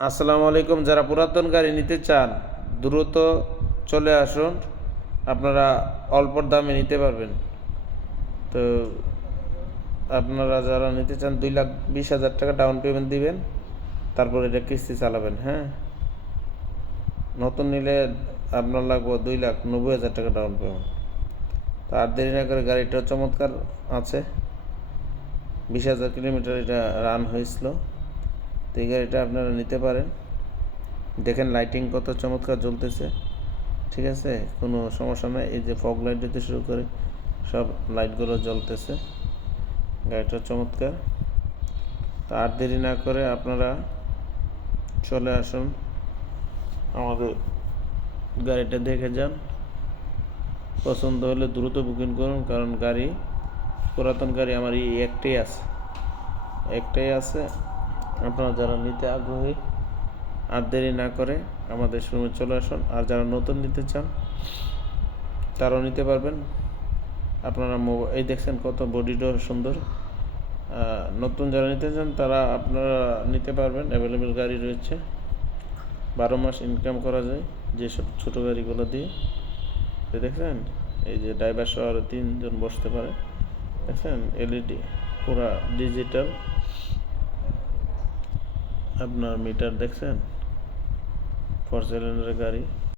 আসসালামু আলাইকুম। যারা পুরাতন গাড়ি নিতে চান দ্রুত চলে আসুন, আপনারা অল্প দামে নিতে পারবেন। তো আপনারা যারা নিতে চান 2,20,000 টাকা ডাউন পেমেন্ট দিবেন, তারপর এটা কিস্তি চালাবেন। হ্যাঁ, নতুন নিলে আপনার লাগবে 2,90,000 টাকা ডাউন পেমেন্ট। তো আর দেরি না করে, গাড়িটা চমৎকার আছে, 20,000 কিলোমিটার এটা রান হয়েছিল। তো এই গাড়িটা আপনারা নিতে পারেন। দেখেন লাইটিং কত চমৎকার জ্বলতেছে, ঠিক আছে, কোনো সমস্যা নেই। এই যে ফগ লাইট দিতে শুরু করে সব লাইটগুলো জ্বলতেছে, গাড়িটা চমৎকার। তা আর দেরি না করে আপনারা চলে আসুন, আমাদের গাড়িটা দেখে যান। পছন্দ হলে দ্রুত বুকিং করুন, কারণ গাড়ি পুরাতন গাড়ি আমার একটাই আছে। আপনারা যারা নিতে আগ্রহী আর দেরি না করে আমাদের শোরুমে চলে আসুন। আর যারা নতুন নিতে চান তারাও নিতে পারবেন। আপনারা এই দেখছেন কত বডিটাও সুন্দর। নতুন যারা নিতে চান তারা আপনারা নিতে পারবেন, অ্যাভেলেবেল গাড়ি রয়েছে, 12 মাস ইনকাম করা যায় যেসব ছোটো গাড়িগুলো দিয়ে। দেখছেন এই যে ড্রাইভার সহ আরও 3 জন বসতে পারে। দেখছেন এলইডি পুরা ডিজিটাল, আপনার মিটার দেখছেন, 4 সিলিন্ডারের গাড়ি।